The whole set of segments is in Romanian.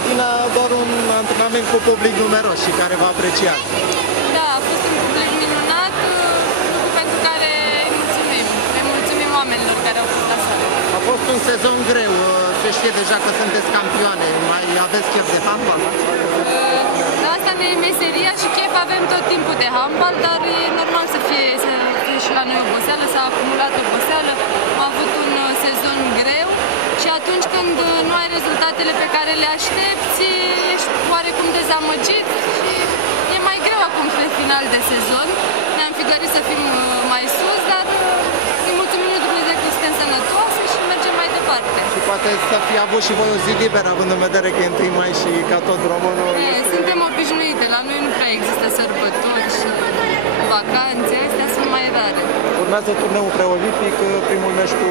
Adina, doar un antrenament cu public numeros și care v-a apreciat. Da, a fost un public minunat, pentru care îi mulțumim oamenilor care au fost la sală. A fost un sezon greu, se știe deja că sunteți campioane, mai aveți chef de handbal? Asta ne e meseria și chef avem tot timpul de handbal, dar e normal să fie și la noi oboseală, s-a acumulat oboseală, am avut un sezon greu. Și atunci când nu ai rezultatele pe care le aștepți, ești oarecum dezamăgit și e mai greu acum spre final de sezon. Ne-am fi dorit să fim mai sus, dar îi mulțumim lui Dumnezeu că suntem sănătoase și mergem mai departe. Și poate să fi avut și voi o zi liberă, având în vedere că e 1 mai și ca tot românul... Suntem obișnuite, la noi nu prea există sărbători și vacanțe, astea sunt mai rare. Urmează turneul preolimpic, primul meci cu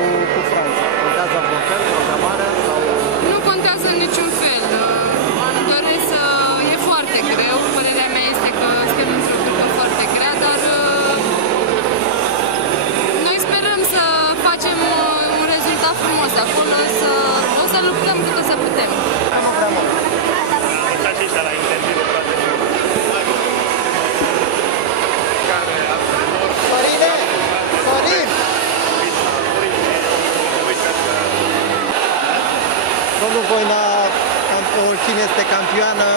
Franța. Contează vreun fel, programarea sau... Nu contează în niciun fel. Doresc să... E foarte greu, părerea mea este că suntem într-o grupă foarte grea, dar noi sperăm să facem un rezultat frumos acolo, o să luptăm cât o să putem. Domnul Voina, Olchim este campioană,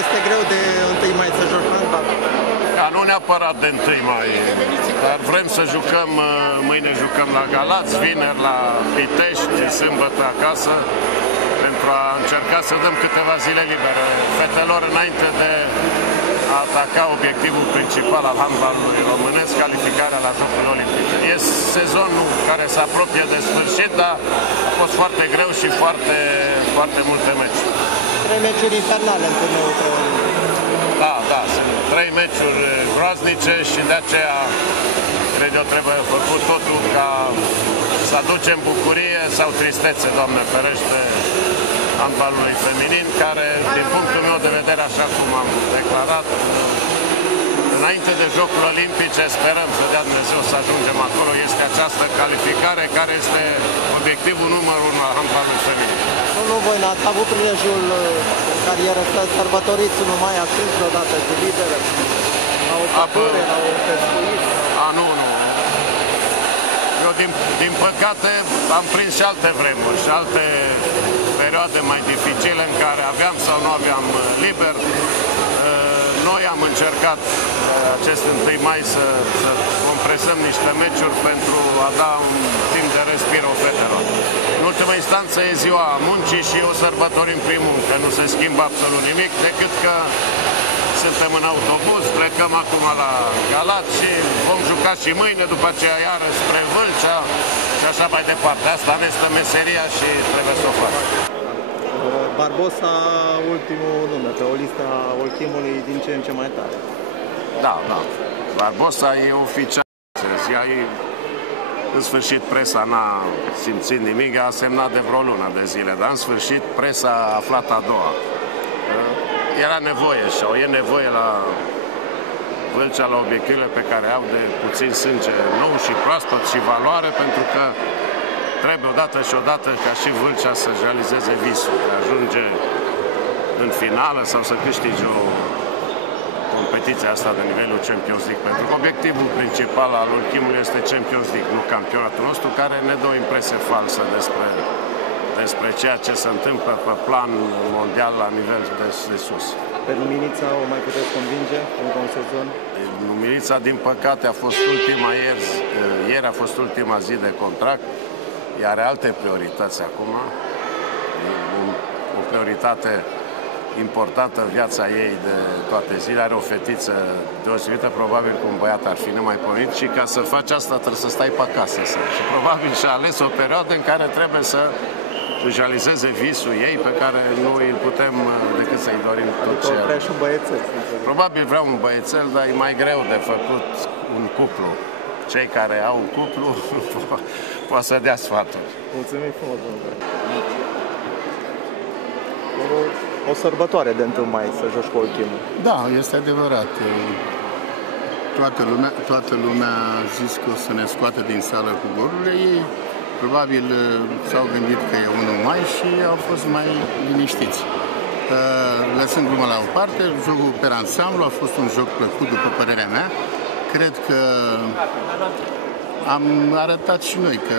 este greu de 1 mai să joci handbal? Da, nu neapărat de 1 mai, dar vrem să jucăm, mâine jucăm la Galați, vineri la Pitești, sâmbătă acasă, pentru a încerca să dăm câteva zile libere fetelor înainte de a ataca obiectivul principal al handbalului românesc, calificarea la Jocurile Olimpice. E sezonul care se apropie de sfârșit, dar a fost foarte greu și foarte multe meciuri. 3 meciuri infernale în turneul preolimpic. Da, sunt 3 meciuri groaznice și de aceea cred eu trebuie făcut totul ca să aducem bucurie sau tristețe, Doamne ferește, handbalului feminin, care, din punctul meu de vedere, așa cum am declarat, înainte de Jocurile Olimpice, sperăm să dea Dumnezeu să ajungem acolo, este această calificare care este obiectivul numărul 1 al handbalului feminin. Domnul Voina, ați avut prilejul în carieră să sărbătoriți 1 mai acces vreodată cu liberă? La o pădure, la o pescuit? Nu. Eu, din păcate, am prins și alte vremuri și alte perioade mai dificile în care aveam sau nu aveam liber. Noi am încercat acest 1 mai să compresăm niște meciuri pentru a da un timp de respiro fetelor. În ultima instanță e ziua muncii și o sărbătorim prin muncă. Nu se schimbă absolut nimic, decât că suntem în autobuz, plecăm acum la Galați și vom juca și mâine, după aceea iară spre Vâlcea și așa mai departe. Asta ne este meseria și trebuie să o facem. Barbosa, ultimul nume pe o listă a Olchimului din ce în ce mai tare. Da. Barbosa e oficial. În sfârșit presa n-a simțit nimic, a semnat de vreo lună de zile, dar în sfârșit presa a aflat a doua. Era nevoie sau e nevoie la Vâlcea, la obiectivele pe care au de puțin sânge nou și proaspăt și valoare, pentru că trebuie odată și odată ca și Vâlcea să-și realizeze visul, de a ajunge în finală sau să câștige o competiție asta de nivelul Champions League. Pentru că obiectivul principal al Olchimului este Champions League, nu campionatul nostru, care ne dă o impresie falsă despre ceea ce se întâmplă pe plan mondial la nivel de sus. Pe Luminița o mai puteți convinge încă un sezon? Luminița, din păcate, a fost ieri a fost ultima zi de contract, iar are alte priorități acum. O prioritate importantă în viața ei de toate zile. Are o fetiță deosebită, probabil cu un băiat ar fi nemaipomenit, și ca să faci asta trebuie să stai pe acasă. Și probabil și-a ales o perioadă în care trebuie să își realizeze visul ei, pe care nu îl putem decât să-i dorim tot ce... Vrea și un băiețel. Probabil vrea un băiețel, dar e mai greu de făcut un cuplu. Cei care au un cuplu poate să dea sfaturi. Mulțumim frumos, domnule. O sărbătoare de 1 mai să joci cu Olchimul. Da, este adevărat. Toată lumea a zis că o să ne scoată din sală cu golurile ei. Probabil s-au gândit că e 1 mai și au fost mai liniștiți. Lăsând gluma la o parte, jocul pe ansamblu a fost un joc plăcut, după părerea mea. Cred că am arătat și noi că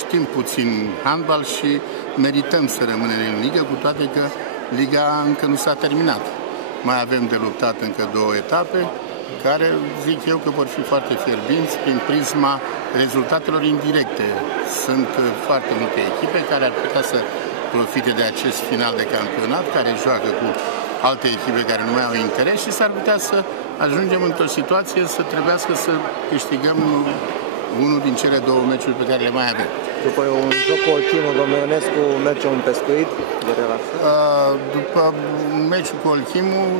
știm puțin handbal și merităm să rămânem în ligă, cu toate că liga încă nu s-a terminat. Mai avem de luptat încă 2 etape, care zic eu că vor fi foarte fierbinți prin prisma rezultatelor indirecte. Sunt foarte multe echipe care ar putea să profite de acest final de campionat, care joacă cu alte echipe care nu mai au interes și s-ar putea să ajungem într-o situație să trebuiască să câștigăm unul din cele 2 meciuri pe care le mai avem. După un joc cu Olchimul, domnul Ionescu, merge un pescuit de relaxare? După meciul cu Olchimul,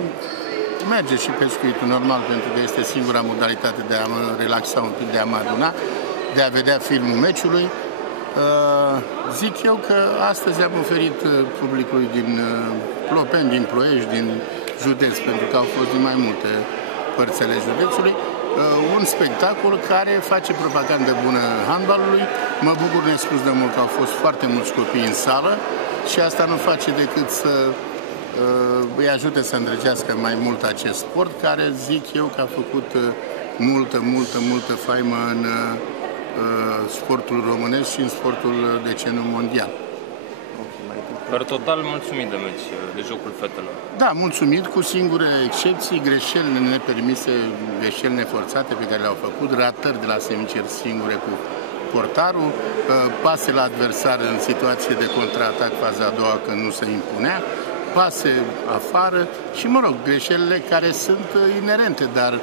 merge și pescuitul, normal, pentru că este singura modalitate de a mă relaxa un pic, de a mă aduna, de a vedea filmul meciului. Zic eu că astăzi am oferit publicului din Plopeni, din Ploiești, din județ, pentru că au fost din mai multe părți ale județului, un spectacol care face propagandă bună handbalului. Mă bucur nespus de mult că au fost foarte mulți copii în sală și asta nu face decât să îi ajute să îndrăgească mai mult acest sport, care zic eu că a făcut multă faimă în sportul românesc și în sportul de cenul mondial. Per total mulțumit de meci, de jocul fetelor. Da, mulțumit, cu singure excepții, greșeli nepermise, greșeli neforțate pe care le-au făcut, ratări de la semicer singure cu portarul, pase la adversar în situație de contraatac, faza a doua când nu se impunea, pase afară și, mă rog, greșelile care sunt inerente, dar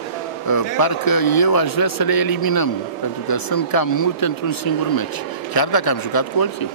parcă eu aș vrea să le eliminăm, pentru că sunt cam multe într-un singur meci, chiar dacă am jucat cu Olchimul.